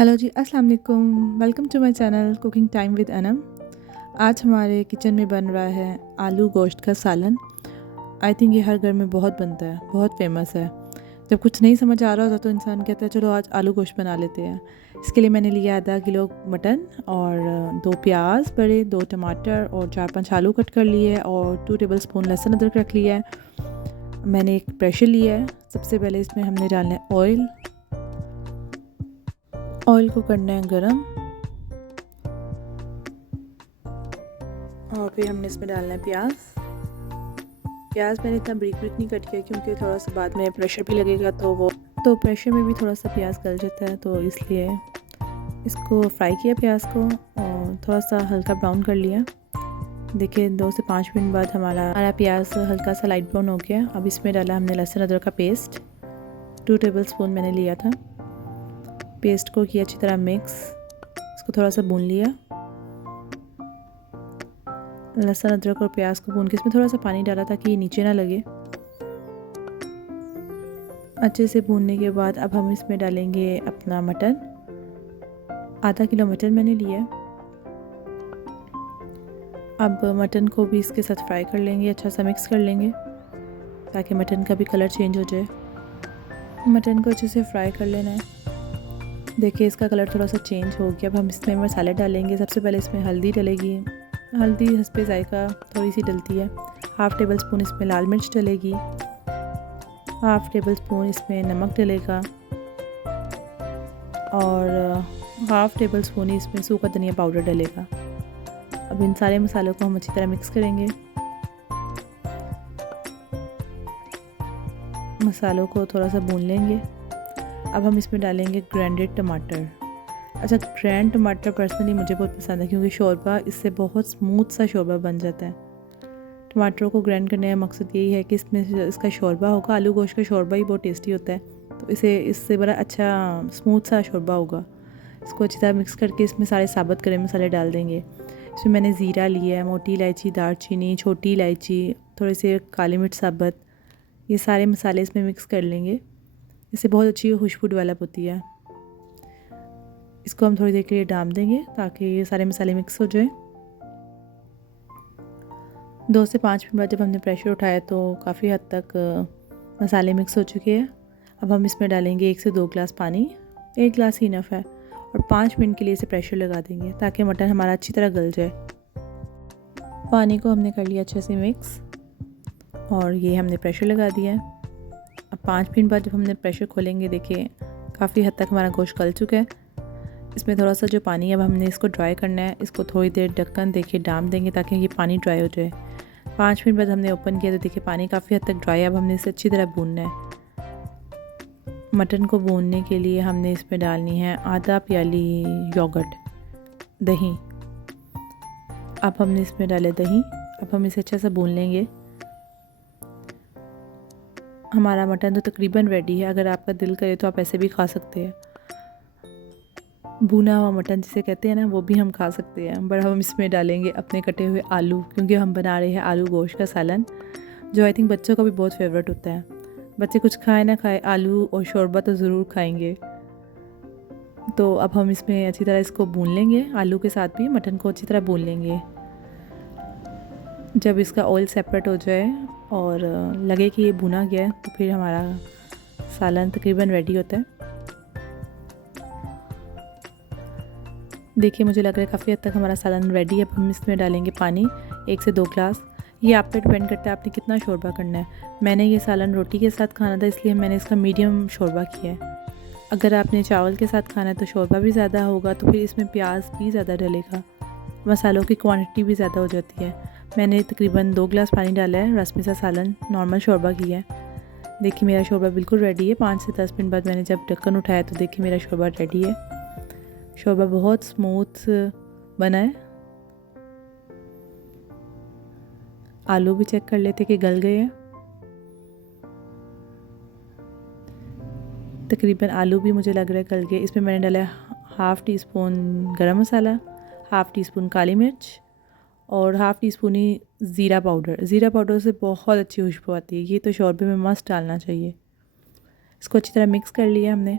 Hello जी, अस्सलाम वालेकुम। Welcome to my channel cooking time with Anam. आज हमारे किचन में बन रहा है आलू गोश्त का सालन। आई थिंक ये हर घर में बहुत बनता है, बहुत फेमस है। जब कुछ नहीं समझ आ रहा होता तो इंसान कहता है चलो आज आलू गोश्त बना लेते हैं। इसके लिए मैंने लिया आधा किलो मटन और 2 प्याज बड़े, 2 टमाटर और 4-5 आलू कट कर लिए और 2 टेबल स्पून लहसुन अदरक रख लिया है। मैंने एक प्रेशर लिया है। सबसे पहले इसमें हमने डालना है ऑयल को करना है गरम और फिर हमने इसमें डालना है प्याज मैंने इतना ब्रिक नहीं कट किया क्योंकि थोड़ा सा बाद में प्रेशर भी लगेगा तो प्रेशर में भी थोड़ा सा प्याज गल जाता है, तो इसलिए इसको फ्राई किया प्याज को और थोड़ा सा हल्का ब्राउन कर लिया। देखिए 2 से 5 मिनट बाद हमारा प्याज हल्का सा लाइट ब्राउन हो गया। अब इसमें डाला हमने लहसुन अदरक का पेस्ट, 2 टेबल स्पून मैंने लिया था। पेस्ट को किया अच्छी तरह मिक्स, इसको थोड़ा सा भून लिया। लहसुन अदरक और प्याज को भून के इसमें थोड़ा सा पानी डाला ताकि ये नीचे ना लगे। अच्छे से भूनने के बाद अब हम इसमें डालेंगे अपना मटन। आधा किलो मटन मैंने लिया। अब मटन को भी इसके साथ फ्राई कर लेंगे, अच्छा सा मिक्स कर लेंगे ताकि मटन का भी कलर चेंज हो जाए। मटन को अच्छे से फ्राई कर लेना है। देखिए इसका कलर थोड़ा सा चेंज हो गया। अब हम इसमें मसाले डालेंगे। सबसे पहले इसमें हल्दी डलेगी, हल्दी हस्बे जायका थोड़ी सी डलती है। 1/2 टेबल स्पून इसमें लाल मिर्च डलेगी, 1/2 टेबल स्पून इसमें नमक डलेगा और 1/2 टेबल स्पून इसमें सूखा धनिया पाउडर डलेगा। अब इन सारे मसालों को हम अच्छी तरह मिक्स करेंगे। मसालों को थोड़ा सा भून लेंगे। अब हम इसमें डालेंगे ग्राइंडेड टमाटर। अच्छा, ग्रैंड टमाटर पर्सनली मुझे बहुत पसंद है क्योंकि शोरबा इससे बहुत स्मूथ सा शोरबा बन जाता है। टमाटरों को ग्राइंड करने का मकसद यही है कि इसमें इसका शोरबा होगा। आलू गोश्त का शोरबा ही बहुत टेस्टी होता है, तो इससे बड़ा अच्छा स्मूथ सा शोरबा होगा। इसको अच्छी तरह मिक्स करके इसमें सारे साबुत गरम मसाले डाल देंगे। इसमें मैंने ज़ीरा लिया है, मोटी इलायची, दालचीनी, छोटी इलायची, थोड़े से काली मिर्च साबुत, ये सारे मसाले इसमें मिक्स कर लेंगे। इससे बहुत अच्छी खुशबू डेवलप होती है। इसको हम थोड़ी देर के लिए डाल देंगे ताकि ये सारे मसाले मिक्स हो जाए। 2 से 5 मिनट बाद जब हमने प्रेशर उठाया तो काफ़ी हद तक मसाले मिक्स हो चुके हैं। अब हम इसमें डालेंगे 1 से 2 गिलास पानी। 1 गिलास ही इनफ है और 5 मिनट के लिए इसे प्रेशर लगा देंगे ताकि मटन हमारा अच्छी तरह गल जाए। पानी को हमने कर लिया अच्छे से मिक्स और ये हमने प्रेशर लगा दिया है। अब 5 मिनट बाद जब हमने प्रेशर खोलेंगे, देखिए काफ़ी हद तक हमारा गोश्त गल चुका है। इसमें थोड़ा सा जो पानी है अब हमने इसको ड्राई करना है। इसको थोड़ी देर ढक्कन देके डाम देंगे ताकि ये पानी ड्राई हो जाए। 5 मिनट बाद हमने ओपन किया तो देखिए पानी काफ़ी हद तक ड्राई है। अब हमने इसे अच्छी तरह भूनना है। मटन को भूनने के लिए हमने इसमें डालनी है आधा प्याली योगर्ट, दही। अब हमने इसमें डाले दही। अब हम इसे अच्छा सा भून लेंगे। हमारा मटन तो तकरीबन रेडी है। अगर आपका दिल करे तो आप ऐसे भी खा सकते हैं। भुना हुआ मटन जिसे कहते हैं ना, वो भी हम खा सकते हैं। बट हम इसमें डालेंगे अपने कटे हुए आलू, क्योंकि हम बना रहे हैं आलू गोश्त का सालन, जो आई थिंक बच्चों का भी बहुत फेवरेट होता है। बच्चे कुछ खाए ना खाए, आलू और शोरबा तो ज़रूर खाएंगे। तो अब हम इसमें अच्छी तरह इसको भून लेंगे। आलू के साथ भी मटन को अच्छी तरह भून लेंगे। जब इसका ऑयल सेपरेट हो जाए और लगे कि ये भुना गया है तो फिर हमारा सालन तकरीबन रेडी होता है। देखिए मुझे लग रहा है काफ़ी हद तक हमारा सालन रेडी है। अब हम इसमें डालेंगे पानी 1 से 2 गिलास। ये आप पे डिपेंड करता है आपने कितना शोरबा करना है। मैंने ये सालन रोटी के साथ खाना था, इसलिए मैंने इसका मीडियम शोरबा किया है। अगर आपने चावल के साथ खाना है तो शोरबा भी ज़्यादा होगा, तो फिर इसमें प्याज भी ज़्यादा डलेगा, मसालों की क्वांटिटी भी ज़्यादा हो जाती है। मैंने तकरीबन 2 गिलास पानी डाला है, रसमी सा सालन नॉर्मल शोरबा किया है। देखिए मेरा शोरबा बिल्कुल रेडी है। 5 से 10 मिनट बाद मैंने जब ढक्कन उठाया तो देखिए मेरा शोरबा रेडी है। शोरबा बहुत स्मूथ बना है। आलू भी चेक कर लेते कि गल गए हैं। तकरीबन आलू भी मुझे लग रहा है गल गए। इसमें मैंने डाला 1/2 टी स्पून गरम मसाला, 1/2 टी स्पून काली मिर्च और 1/2 टी स्पून ही ज़ीरा पाउडर। ज़ीरा पाउडर से बहुत अच्छी खुशबू आती है। ये तो शोरबे में मस्त डालना चाहिए। इसको अच्छी तरह मिक्स कर लिया हमने।